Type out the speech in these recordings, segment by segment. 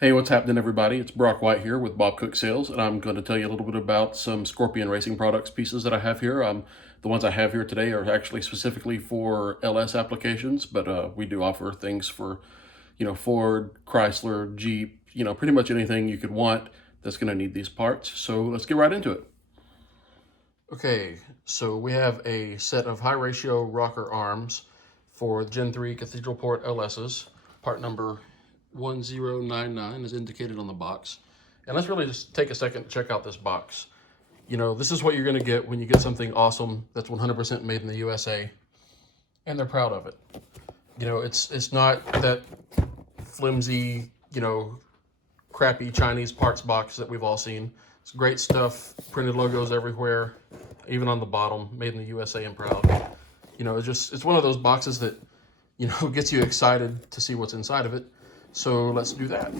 Hey, what's happening, everybody? It's Brock White here with Bob Cook Sales, and I'm going to tell you a little bit about some Scorpion Racing Products pieces that I have here. The ones I have here today are actually specifically for LS applications, but we do offer things for, Ford, Chrysler, Jeep, pretty much anything you could want that's going to need these parts. So let's get right into it. Okay, so we have a set of high ratio rocker arms for Gen 3 Cathedral Port LSs. Part number 1099 is indicated on the box. And let's really just take a second to check out this box. This is what you're going to get when you get something awesome that's 100% made in the USA, and they're proud of it. It's not that flimsy, crappy Chinese parts box that we've all seen. It's great stuff, printed logos everywhere, even on the bottom, made in the USA and proud. It's one of those boxes that, gets you excited to see what's inside of it. So let's do that.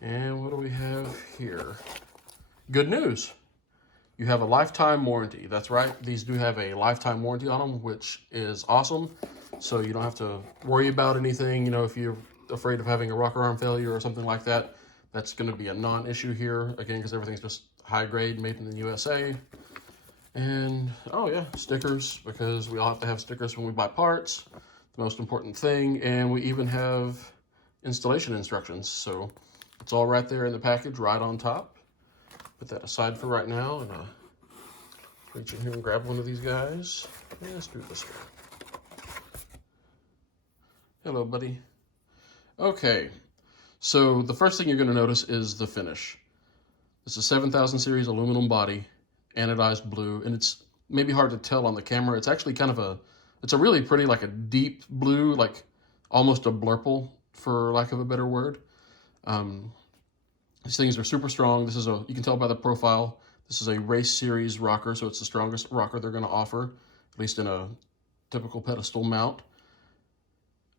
And what do we have here? Good news. You have a lifetime warranty. That's right. These do have a lifetime warranty on them, which is awesome. So you don't have to worry about anything. If you're afraid of having a rocker arm failure or something like that, that's going to be a non-issue here. Again, because everything's just high grade, made in the USA. And, oh yeah, stickers, because we all have to have stickers when we buy parts. The most important thing. And we even have installation instructions. So it's all right there in the package, right on top. Put that aside for right now, and reach in here and grab one of these guys. Let's do it this way. Hello, buddy. Okay, so the first thing you're going to notice is the finish. It's a 7000 series aluminum body, anodized blue, and it's maybe hard to tell on the camera. It's actually it's a really pretty, like a deep blue, like almost a blurple, for lack of a better word. These things are super strong. You can tell by the profile, this is a race series rocker, so it's the strongest rocker they're going to offer, at least in a typical pedestal mount.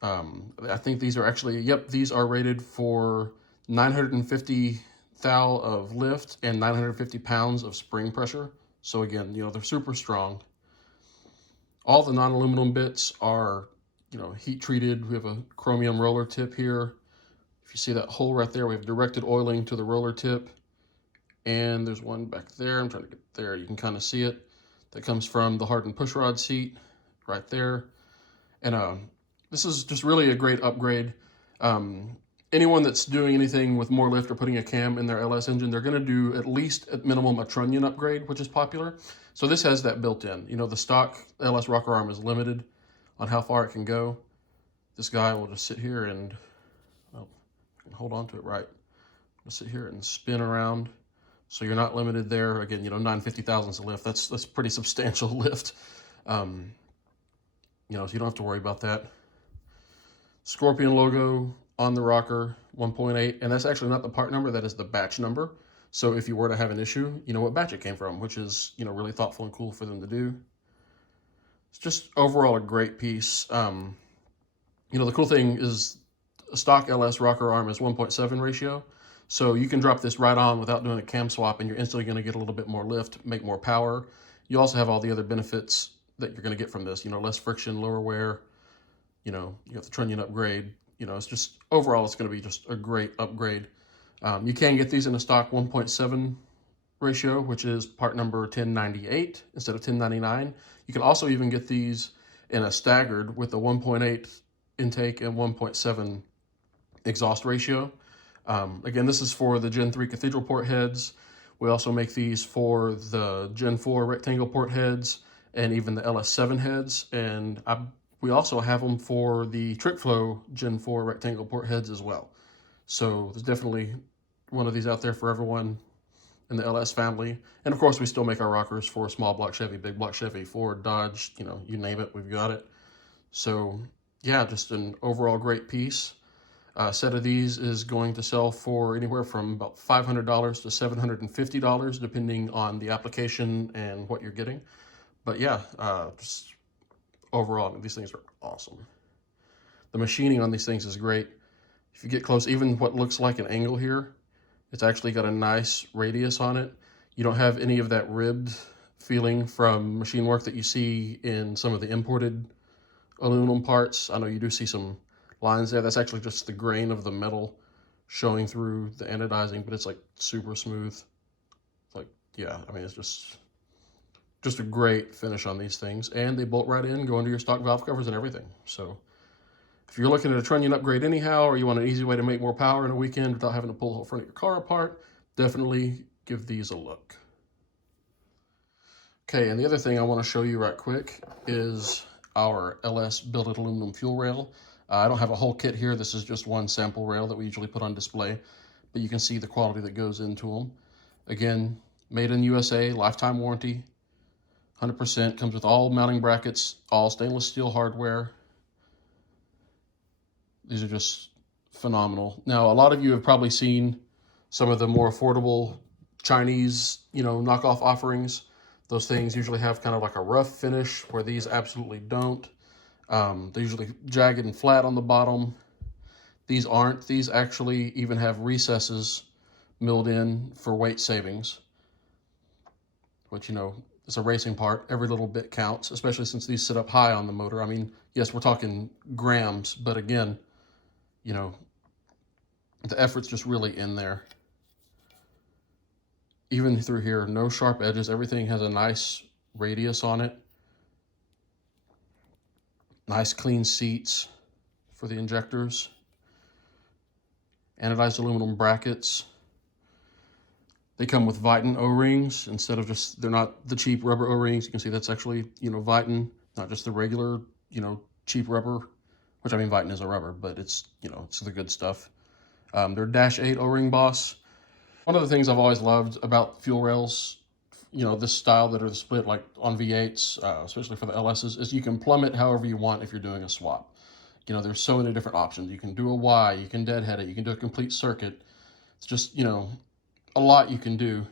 I think these are actually, these are rated for 950 thou of lift and 950 pounds of spring pressure. So again, they're super strong. All the non-aluminum bits are, heat treated. We have a chromium roller tip here. If you see that hole right there, we have directed oiling to the roller tip. And there's one back there. I'm trying to get there. You can kind of see it. That comes from the hardened pushrod seat right there. And this is just really a great upgrade. Anyone that's doing anything with more lift or putting a cam in their LS engine, they're going to do at least at minimum a trunnion upgrade, which is popular. So this has that built in. The stock LS rocker arm is limited on how far it can go. This guy will just sit here and hold on to it right. We'll sit here and spin around. So you're not limited there. Again, 950 thousandths of lift. That's pretty substantial lift. So you don't have to worry about that. Scorpion logo on the rocker, 1.8, and that's actually not the part number, that is the batch number. So if you were to have an issue, you know what batch it came from, which is, really thoughtful and cool for them to do. It's just overall a great piece. The cool thing is a stock LS rocker arm is 1.7 ratio. So you can drop this right on without doing a cam swap, and you're instantly going to get a little bit more lift, make more power. You also have all the other benefits that you're going to get from this, less friction, lower wear. You got the trunnion upgrade. It's just, overall, it's going to be just a great upgrade. You can get these in a stock 1.7 ratio, which is part number 1098 instead of 1099. You can also even get these in a staggered with a 1.8 intake and 1.7 exhaust ratio. Again, this is for the Gen 3 Cathedral port heads. We also make these for the Gen 4 rectangle port heads and even the LS7 heads. And we also have them for the TrickFlow Gen 4 rectangle port heads as well. So there's definitely one of these out there for everyone in the LS family. And of course, we still make our rockers for small block Chevy, big block Chevy, Ford, Dodge, you name it, we've got it. So yeah, just an overall great piece. A set of these is going to sell for anywhere from about $500 to $750, depending on the application and what you're getting. But yeah, just overall, these things are awesome. The machining on these things is great. If you get close, even what looks like an angle here, it's actually got a nice radius on it. You don't have any of that ribbed feeling from machine work that you see in some of the imported aluminum parts. I know you do see some lines there. That's actually just the grain of the metal showing through the anodizing, but it's like super smooth. Like, yeah, I mean, it's just a great finish on these things, and they bolt right in, go into your stock valve covers and everything. So if you're looking at a trunnion upgrade anyhow, or you want an easy way to make more power in a weekend without having to pull the whole front of your car apart, definitely give these a look. Okay, and the other thing I want to show you right quick is our LS billet aluminum fuel rail. I don't have a whole kit here. This is just one sample rail that we usually put on display, but you can see the quality that goes into them. Again, made in USA, lifetime warranty, 100%, comes with all mounting brackets, all stainless steel hardware. These are just phenomenal. Now, a lot of you have probably seen some of the more affordable Chinese, knockoff offerings. Those things usually have kind of like a rough finish, where these absolutely don't. They're usually jagged and flat on the bottom. These aren't. These actually even have recesses milled in for weight savings, which, it's a racing part. Every little bit counts, especially since these sit up high on the motor. I mean, yes, we're talking grams, but again, the effort's just really in there. Even through here, no sharp edges. Everything has a nice radius on it. Nice clean seats for the injectors. Anodized aluminum brackets. They come with Viton O-rings instead of they're not the cheap rubber O-rings. You can see that's actually, Viton, not just the regular, cheap rubber, which I mean, Viton is a rubber, but it's, it's the good stuff. They're -8 O-ring boss. One of the things I've always loved about fuel rails, this style that are split like on V8s, especially for the LSs, is you can plumb it however you want if you're doing a swap. There's so many different options. You can do a Y, you can deadhead it, you can do a complete circuit. It's just, a lot you can do.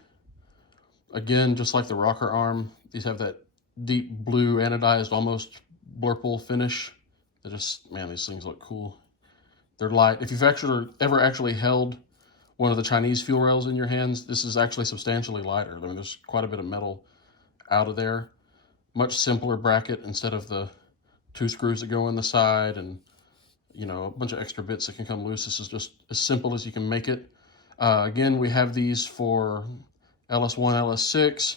Again, just like the rocker arm, these have that deep blue anodized, almost blurple finish. They're just, man, these things look cool. They're light. If you've ever actually held one of the Chinese fuel rails in your hands, this is actually substantially lighter. I mean, there's quite a bit of metal out of there. Much simpler bracket instead of the 2 screws that go in the side and, a bunch of extra bits that can come loose. This is just as simple as you can make it. Again, we have these for LS1, LS6.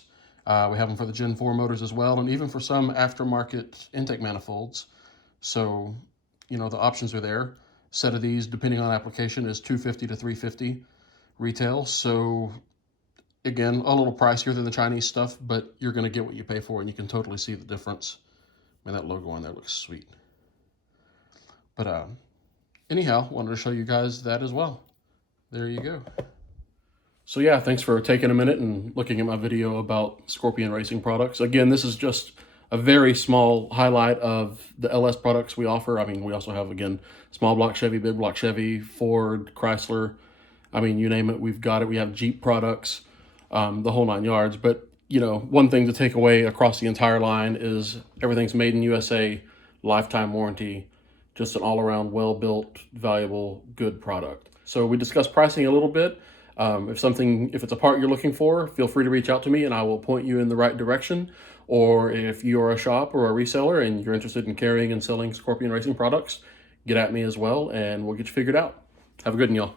We have them for the Gen 4 motors as well, and even for some aftermarket intake manifolds. So, the options are there. Set of these, depending on application, is $250 to $350 retail. So, again, a little pricier than the Chinese stuff, but you're going to get what you pay for, and you can totally see the difference. Man, that logo on there looks sweet. But anyhow, wanted to show you guys that as well. There you go. So yeah, thanks for taking a minute and looking at my video about Scorpion Racing products. Again, this is just a very small highlight of the LS products we offer. I mean, we also have, again, small block Chevy, big block Chevy, Ford, Chrysler. I mean, you name it, we've got it. We have Jeep products, the whole 9 yards. But, one thing to take away across the entire line is everything's made in USA, lifetime warranty, just an all-around well-built, valuable, good product. So we discussed pricing a little bit. If it's a part you're looking for, feel free to reach out to me and I will point you in the right direction. Or if you're a shop or a reseller and you're interested in carrying and selling Scorpion Racing products, get at me as well and we'll get you figured out. Have a good one, y'all.